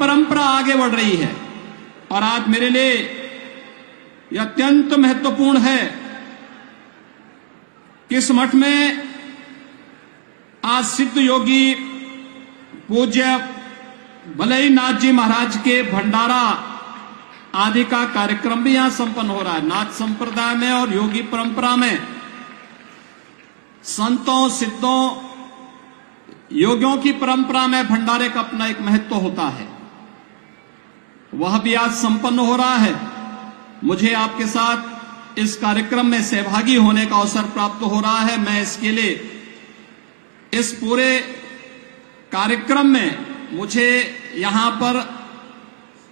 परंपरा आगे बढ़ रही है। और आज मेरे लिए यह अत्यंत महत्वपूर्ण है कि इस मठ में आज सिद्ध योगी पूज्य भलई नाथ जी महाराज के भंडारा आदि का कार्यक्रम भी यहां संपन्न हो रहा है। नाथ संप्रदाय में और योगी परंपरा में संतों सिद्धों योगियों की परंपरा में भंडारे का अपना एक महत्व होता है, वह भी आज संपन्न हो रहा है। मुझे आपके साथ इस कार्यक्रम में सहभागी होने का अवसर प्राप्त हो रहा है। मैं इसके लिए इस पूरे कार्यक्रम में मुझे यहां पर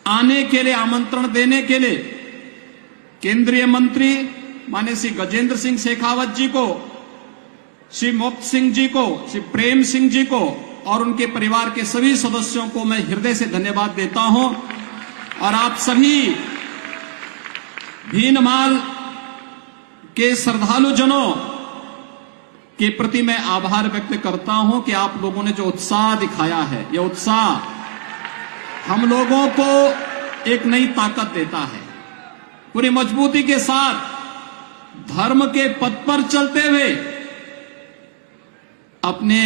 आने के लिए आमंत्रण देने के लिए केंद्रीय मंत्री माननीय श्री गजेंद्र सिंह शेखावत जी को, श्री मुक्त सिंह जी को, श्री प्रेम सिंह जी को और उनके परिवार के सभी सदस्यों को मैं हृदय से धन्यवाद देता हूं। और आप सभी भीनमाल के श्रद्धालुजनों के प्रति मैं आभार व्यक्त करता हूं कि आप लोगों ने जो उत्साह दिखाया है, यह उत्साह हम लोगों को एक नई ताकत देता है। पूरी मजबूती के साथ धर्म के पथ पर चलते हुए अपने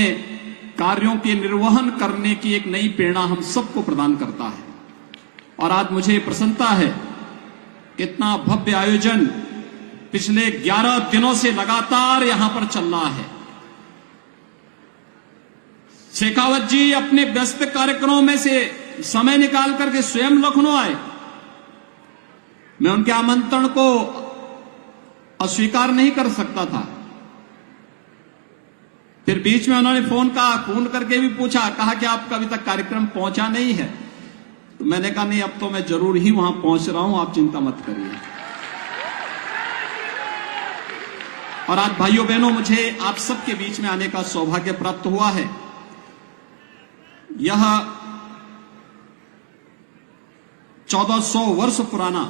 कार्यों के निर्वहन करने की एक नई प्रेरणा हम सबको प्रदान करता है। और आज मुझे प्रसन्नता है कि इतना भव्य आयोजन पिछले 11 दिनों से लगातार यहां पर चल रहा है। शेखावत जी अपने व्यस्त कार्यक्रमों में से समय निकाल करके स्वयं लखनऊ आए। मैं उनके आमंत्रण को अस्वीकार नहीं कर सकता था। फिर बीच में उन्होंने फोन करके भी पूछा, कहा कि आपका अभी तक कार्यक्रम पहुंचा नहीं है। तो मैंने कहा नहीं, अब तो मैं जरूर ही वहां पहुंच रहा हूं, आप चिंता मत करिए। और आज भाइयों बहनों, मुझे आप सबके बीच में आने का सौभाग्य प्राप्त हुआ है। यह 1400 वर्ष पुराना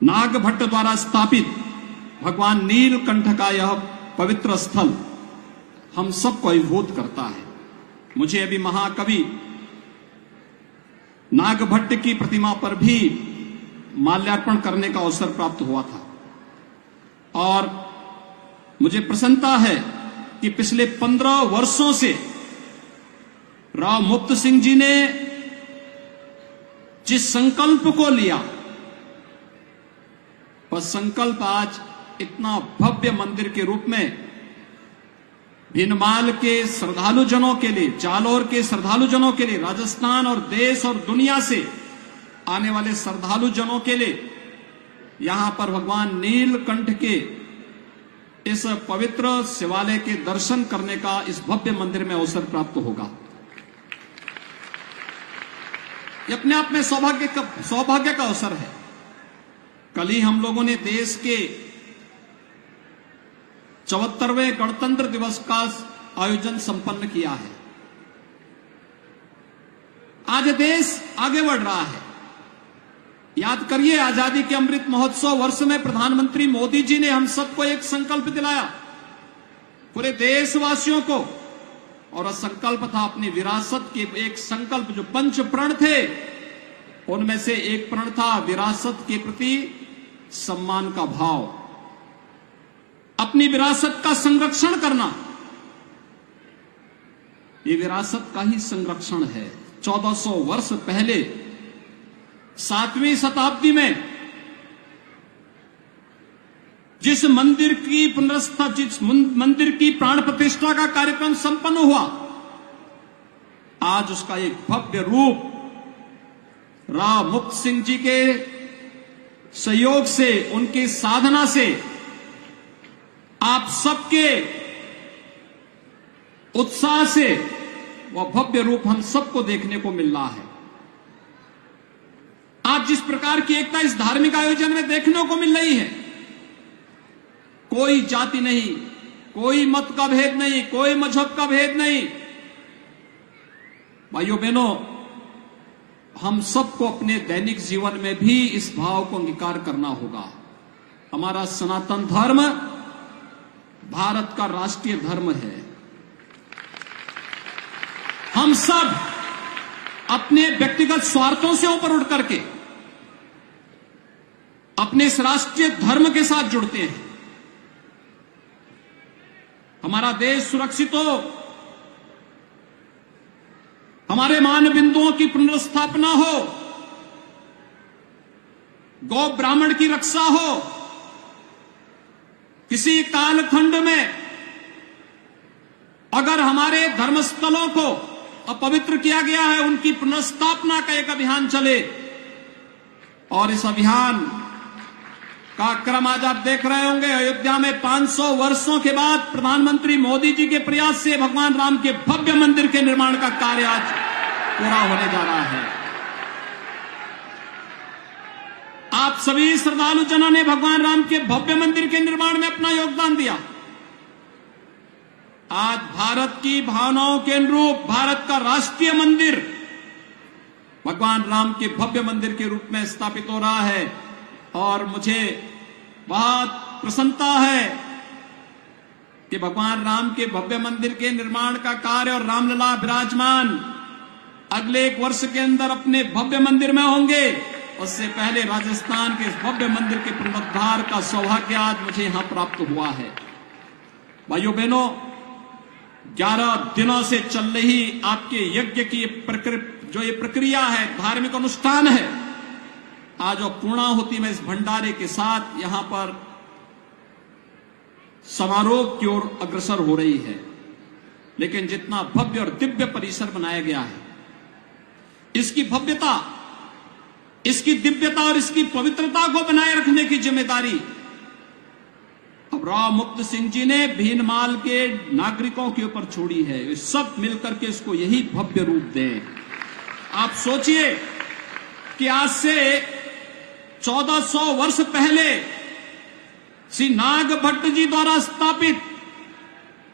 नागभट्ट द्वारा स्थापित भगवान नीलकंठ का यह पवित्र स्थल हम सबको अभिभूत करता है। मुझे अभी महाकवि नागभट्ट की प्रतिमा पर भी माल्यार्पण करने का अवसर प्राप्त हुआ था। और मुझे प्रसन्नता है कि पिछले 15 वर्षों से राव मुक्त सिंह जी ने जिस संकल्प को लिया, वह संकल्प आज इतना भव्य मंदिर के रूप में भीनमाल के श्रद्धालुजनों के लिए, जालौर के श्रद्धालुजनों के लिए, राजस्थान और देश और दुनिया से आने वाले श्रद्धालुजनों के लिए यहां पर भगवान नीलकंठ के इस पवित्र शिवालय के दर्शन करने का इस भव्य मंदिर में अवसर प्राप्त होगा। यह अपने आप में सौभाग्य का अवसर है। कल ही हम लोगों ने देश के 74वें गणतंत्र दिवस का आयोजन संपन्न किया है। आज देश आगे बढ़ रहा है। याद करिए, आजादी के अमृत महोत्सव वर्ष में प्रधानमंत्री मोदी जी ने हम सबको एक संकल्प दिलाया, पूरे देशवासियों को। और संकल्प था अपनी विरासत के एक संकल्प, जो 5 प्रण थे उनमें से एक प्रण था विरासत के प्रति सम्मान का भाव, अपनी विरासत का संरक्षण करना। ये विरासत का ही संरक्षण है। 1400 वर्ष पहले 7वीं शताब्दी में जिस मंदिर की पुनर्स्था, जिस मंदिर की प्राण प्रतिष्ठा का कार्यक्रम संपन्न हुआ, आज उसका एक भव्य रूप राव मुक्त सिंह जी के सहयोग से, उनकी साधना से, आप सबके उत्साह से वह भव्य रूप हम सबको देखने को मिल रहा है। आज जिस प्रकार की एकता इस धार्मिक आयोजन में देखने को मिल रही है, कोई जाति नहीं, कोई मत का भेद नहीं, कोई मजहब का भेद नहीं। भाइयों बहनों, हम सबको अपने दैनिक जीवन में भी इस भाव को अंगीकार करना होगा। हमारा सनातन धर्म भारत का राष्ट्रीय धर्म है। हम सब अपने व्यक्तिगत स्वार्थों से ऊपर उठ करके अपने इस राष्ट्रीय धर्म के साथ जुड़ते हैं। हमारा देश सुरक्षित हो, हमारे मान बिंदुओं की पुनर्स्थापना हो, गौ ब्राह्मण की रक्षा हो, किसी कालखंड में अगर हमारे धर्मस्थलों को अपवित्र किया गया है, उनकी पुनर्स्थापना का एक अभियान चले। और इस अभियान का क्रम आज आप देख रहे होंगे। अयोध्या में 500 वर्षों के बाद प्रधानमंत्री मोदी जी के प्रयास से भगवान राम के भव्य मंदिर के निर्माण का कार्य आज पूरा होने जा रहा है। आप सभी श्रद्धालु जनों ने भगवान राम के भव्य मंदिर के निर्माण में अपना योगदान दिया। आज भारत की भावनाओं के अनुरूप भारत का राष्ट्रीय मंदिर भगवान राम के भव्य मंदिर के रूप में स्थापित हो रहा है। और मुझे बहुत प्रसन्नता है कि भगवान राम के भव्य मंदिर के निर्माण का कार्य और रामलला विराजमान अगले 1 वर्ष के अंदर अपने भव्य मंदिर में होंगे। उससे पहले राजस्थान के इस भव्य मंदिर के पुनरुद्धार का सौभाग्य आज मुझे यहां प्राप्त हुआ है। भाइयों बहनों, 11 दिनों से चल रही आपके यज्ञ की जो ये प्रक्रिया है, धार्मिक अनुष्ठान है, आज वो पूर्णाहुति में इस भंडारे के साथ यहां पर समारोह की ओर अग्रसर हो रही है। लेकिन जितना भव्य और दिव्य परिसर बनाया गया है, इसकी भव्यता, इसकी दिव्यता और इसकी पवित्रता को बनाए रखने की जिम्मेदारी अब राव मुक्त सिंह जी ने भीनमाल के नागरिकों के ऊपर छोड़ी है। वे सब मिलकर के इसको यही भव्य रूप दें। आप सोचिए कि आज से 1400 वर्ष पहले श्री नाग भट्ट जी द्वारा स्थापित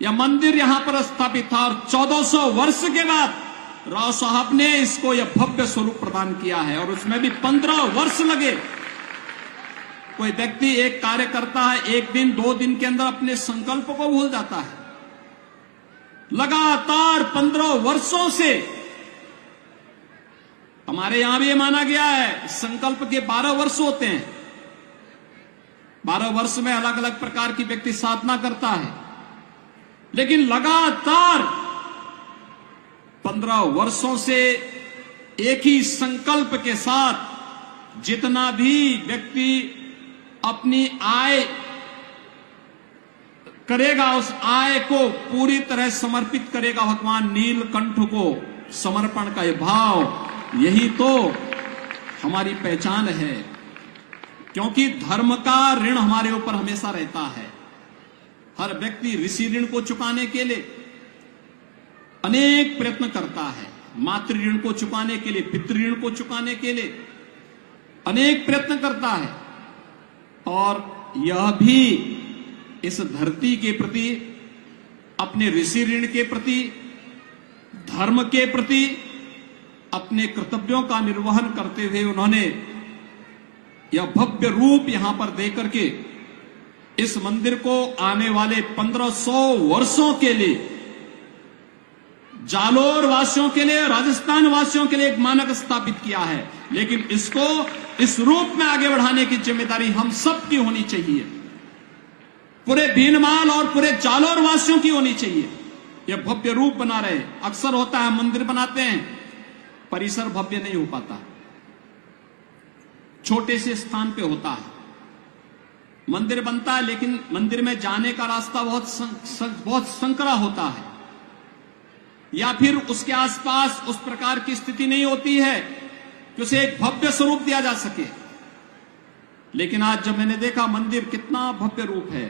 यह मंदिर यहां पर स्थापित था और 1400 वर्ष के बाद राव साहब ने इसको यह भव्य स्वरूप प्रदान किया है। और उसमें भी 15 वर्ष लगे। कोई व्यक्ति एक कार्य करता है, 1 दिन 2 दिन के अंदर अपने संकल्प को भूल जाता है। लगातार 15 वर्षों से हमारे यहां भी ये माना गया है, संकल्प के 12 वर्ष होते हैं। 12 वर्ष में अलग अलग प्रकार की व्यक्ति साधना करता है, लेकिन लगातार 15 वर्षों से एक ही संकल्प के साथ जितना भी व्यक्ति अपनी आय करेगा, उस आय को पूरी तरह समर्पित करेगा भगवान नीलकंठ को। समर्पण का यह भाव, यही तो हमारी पहचान है। क्योंकि धर्म का ऋण हमारे ऊपर हमेशा रहता है। हर व्यक्ति ऋषि ऋण को चुकाने के लिए अनेक प्रयत्न करता है। मातृ ऋण को चुकाने के लिए, पितृ ऋण को चुकाने के लिए अनेक प्रयत्न करता है। और यह भी इस धरती के प्रति, अपने ऋषि ऋण के प्रति, धर्म के प्रति अपने कर्तव्यों का निर्वहन करते हुए उन्होंने यह भव्य रूप यहां पर देकर के इस मंदिर को आने वाले 1500 वर्षों के लिए जालोर वासियों के लिए, राजस्थान वासियों के लिए एक मानक स्थापित किया है। लेकिन इसको इस रूप में आगे बढ़ाने की जिम्मेदारी हम सब की होनी चाहिए, पूरे भीनमाल और पूरे जालोर वासियों की होनी चाहिए। यह भव्य रूप बना रहे। अक्सर होता है मंदिर बनाते हैं, परिसर भव्य नहीं हो पाता, छोटे से स्थान पे होता है। मंदिर बनता है लेकिन मंदिर में जाने का रास्ता बहुत संकरा होता है, या फिर उसके आसपास उस प्रकार की स्थिति नहीं होती है कि उसे एक भव्य स्वरूप दिया जा सके। लेकिन आज जब मैंने देखा मंदिर कितना भव्य रूप है,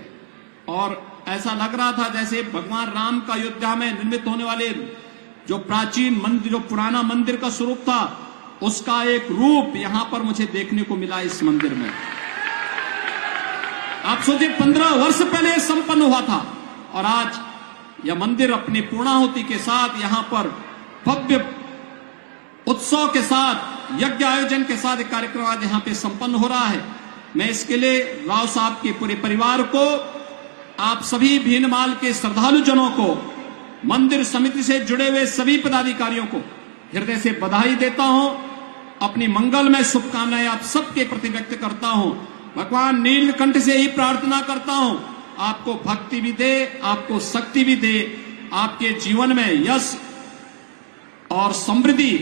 और ऐसा लग रहा था जैसे भगवान राम का अयोध्या में निर्मित होने वाले जो प्राचीन मंदिर, जो पुराना मंदिर का स्वरूप था, उसका एक रूप यहां पर मुझे देखने को मिला इस मंदिर में। आप सोचिए 15 वर्ष पहले संपन्न हुआ था और आज यह मंदिर अपनी पूर्णाहुति के साथ यहां पर भव्य उत्सव के साथ, यज्ञ आयोजन के साथ एक कार्यक्रम आज यहां पे संपन्न हो रहा है। मैं इसके लिए राव साहब के पूरे परिवार को, आप सभी भीनमाल के श्रद्धालु जनों को, मंदिर समिति से जुड़े हुए सभी पदाधिकारियों को हृदय से बधाई देता हूं, अपनी मंगलमय शुभकामनाएं आप सबके प्रति व्यक्त करता हूं। भगवान नीलकंठ से ही प्रार्थना करता हूं, आपको भक्ति भी दे, आपको शक्ति भी दे, आपके जीवन में यश और समृद्धि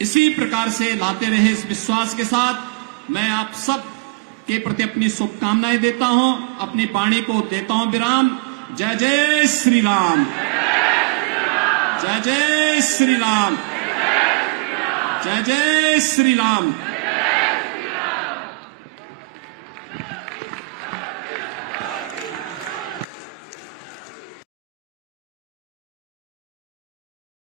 इसी प्रकार से लाते रहे। इस विश्वास के साथ मैं आप सब के प्रति अपनी शुभकामनाएं देता हूं, अपनी वाणी को देता हूं विराम। जय जय श्री राम, जय जय श्री राम, जय जय श्री राम।